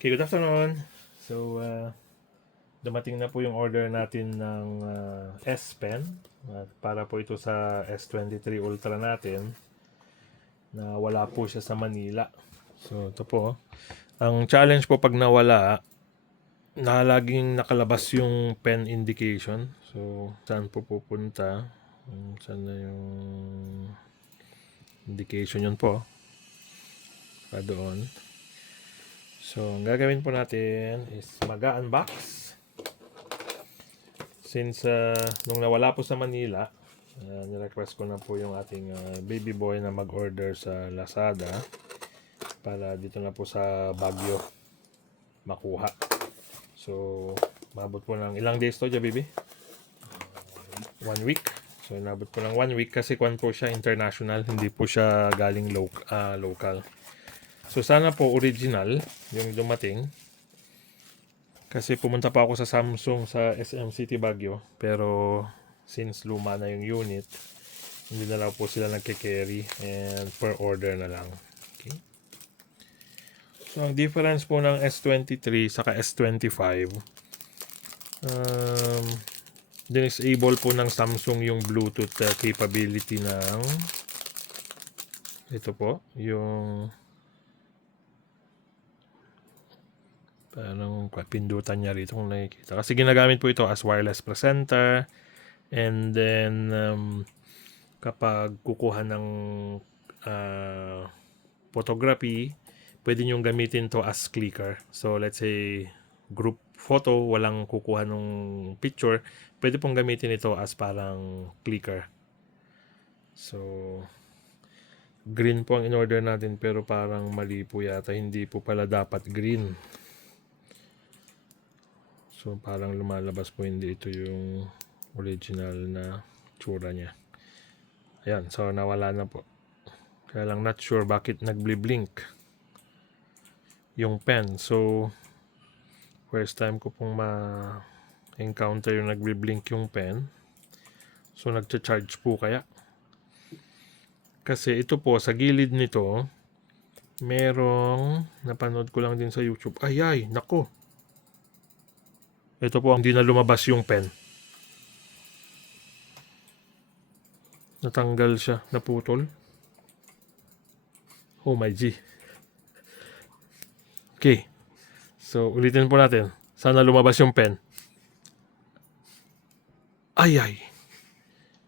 Okay, good afternoon. So, dumating na po yung order natin ng S Pen. Para po ito sa S23 Ultra natin na wala po siya sa Manila. So, ito po. Ang challenge po pag nawala, laging nakalabas yung pen indication. So, saan po pupunta? Saan na yung indication yun po? Doon. So, ang gagawin po natin is mag-unbox. Since nung nawala po sa Manila, nirequest ko na po yung ating baby boy na mag-order sa Lazada para dito na po sa Baguio makuha. So, mabot po ng ilang days to dyan, baby? 1 week. So, nabot po ng 1 week kasi kwan po siya international, hindi po siya galing local. So, sana po original yung dumating. Kasi pumunta pa ako sa Samsung sa SM City Baguio. Pero since luma na yung unit, hindi na lang po sila nagke-carry and per order na lang. Okay. So ang difference po ng S23 saka S25, disable po ng Samsung yung Bluetooth capability ng ito po, yung parang pindutan niya rito kung nakikita. Kasi ginagamit po ito as wireless presenter. And then, kapag kukuha ng photography, pwede nyo gamitin to as clicker. So, let's say, group photo, walang kukuha ng picture, pwede pong gamitin ito as parang clicker. So, green po ang in-order natin pero parang mali po yata. Hindi po pala dapat green. So, parang lumalabas po hindi ito yung original na tsura niya. Ayan, so nawala na po. Kaya lang not sure bakit nagbi-blink yung pen. So, first time ko pong ma-encounter yung nagbi-blink yung pen. So, nagcha-charge po kaya. Kasi ito po, sa gilid nito, merong, napanood ko lang din sa YouTube. Ay, nako. Ito po, hindi na lumabas yung pen. Natanggal siya, naputol. Oh my G. Okay. So, ulitin po natin. Sana lumabas yung pen. Ay.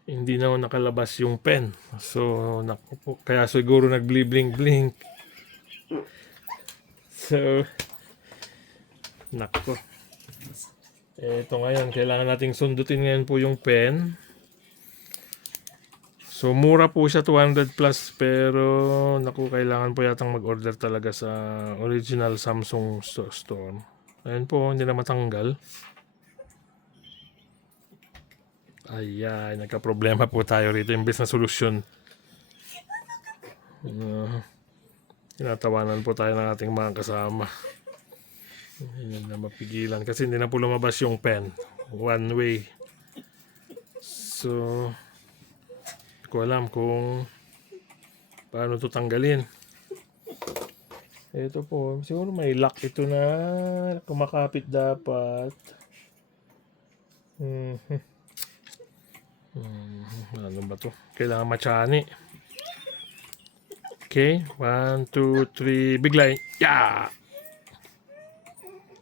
Hindi na nakalabas yung pen. So, naku po. Kaya siguro nag-blink. So, naku. Ito ngayon, kailangan nating sundutin ngayon po yung pen. So, mura po siya, 200 plus, pero naku, kailangan po yatang mag-order talaga sa original Samsung store. Ayan po, hindi na matanggal. Ayan, nagka-problema po tayo rito. Imbes na solusyon, tinatawanan po tayo ng ating mga kasama. Hindi na mapigilan kasi hindi na po lumabas yung pen. One way. So, hindi ko alam kung paano ito tanggalin. Ito po, siguro may lock ito na kumakapit dapat. Ano ba to? Kailangan matsani. Okay, 1, 2, 3, biglay. Yeah!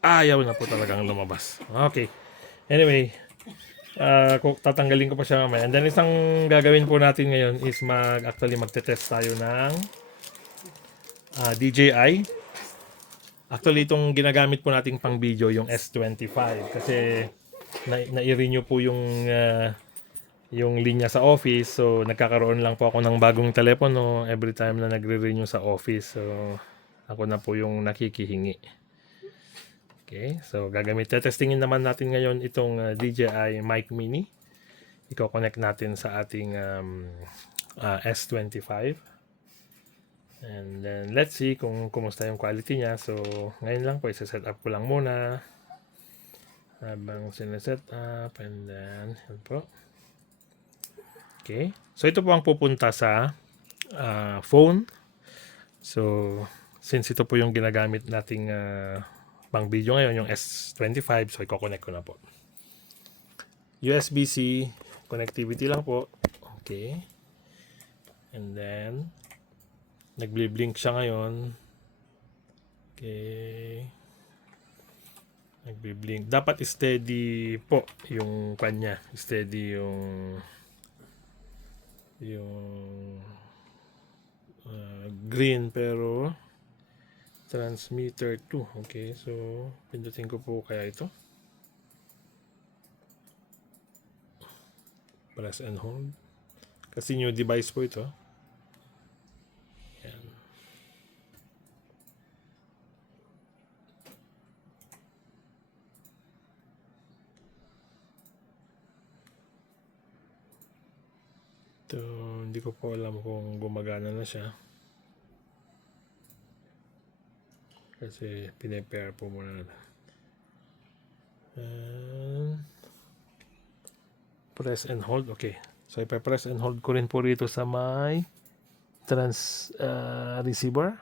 Ayaw na po talagang lumabas. Okay. Anyway, tatanggalin ko pa siya mamaya. And then isang gagawin po natin ngayon is magte-test tayo ng DJI. Actually, itong ginagamit po nating pang video yung S25 kasi na-renew po yung linya sa office. So, nagkakaroon lang po ako ng bagong telepono every time na nagre-renew sa office. So, ako na po yung nakikihingi. Okay, so testingin naman natin ngayon itong DJI Mic Mini. Iko-connect natin sa ating S25. And then let's see kung kumusta yung quality niya. So ngayon lang po isa-set up ko lang muna habang sineset up, and then yun po. Okay, so ito po ang pupunta sa phone. So since ito po yung ginagamit nating pang video ngayon yung S25, so i-connect ko na po. USB-C connectivity lang po. Okay. And then nagbi-blink siya ngayon. Okay. Nagbi-blink. Dapat steady po yung kanya. Steady yung green, pero transmitter 2. Okay, so pindutin ko po kaya ito. Press and hold. Kasi new device po ito. Yan. Ito, hindi ko po alam kung gumagana na siya. Kasi pinapair po muna natin. Press and hold. Okay. So, ipa-press and hold ko rin po rito sa may receiver.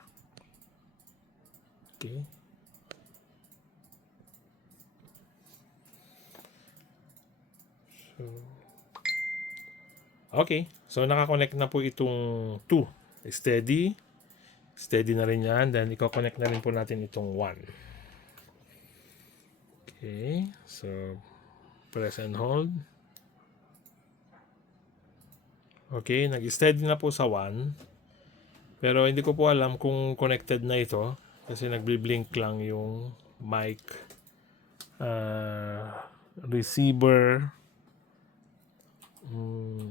Okay. Okay. So, nakakonect na po itong 2. Steady. Steady na rin yan. Then, i-connect na rin po natin itong 1. Okay. So, press and hold. Okay. Nag-steady na po sa 1. Pero, hindi ko po alam kung connected na ito. Kasi nagbi-blink lang yung mic, receiver,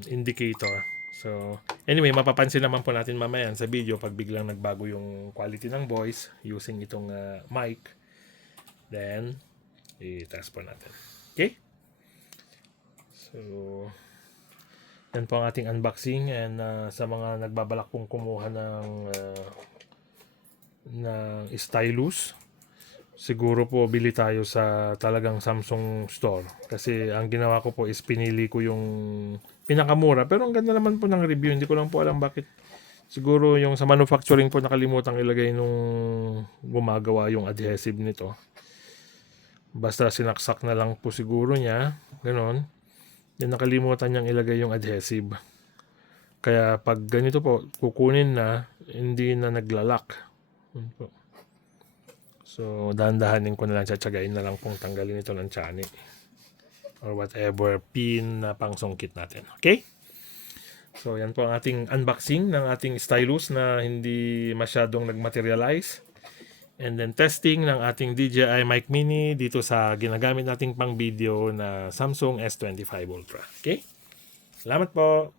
indicator. So, anyway, mapapansin naman po natin mamaya sa video pag biglang nagbago yung quality ng voice using itong mic. Then, i-test po natin. Okay? So, yan po ang ating unboxing. And sa mga nagbabalak pong kumuha ng stylus, siguro po bili tayo sa talagang Samsung store. Kasi ang ginawa ko po is pinili ko yung pinakamura. Pero ang ganda naman po ng review. Hindi ko lang po alam bakit. Siguro yung sa manufacturing po nakalimutan ilagay nung gumagawa yung adhesive nito. Basta sinaksak na lang po siguro niya. Ganon. Then nakalimutan niyang ilagay yung adhesive. Kaya pag ganito po, kukunin na, hindi na naglalak. So, dahan-dahanin ko na lang, tsatsagain na lang pong tanggalin ito ng tsani or whatever pin na pangsungkit natin. Okay? So, yan po ang ating unboxing ng ating stylus na hindi masyadong nagmaterialize. And then testing ng ating DJI Mic Mini dito sa ginagamit nating pang video na Samsung S25 Ultra. Okay? Salamat po!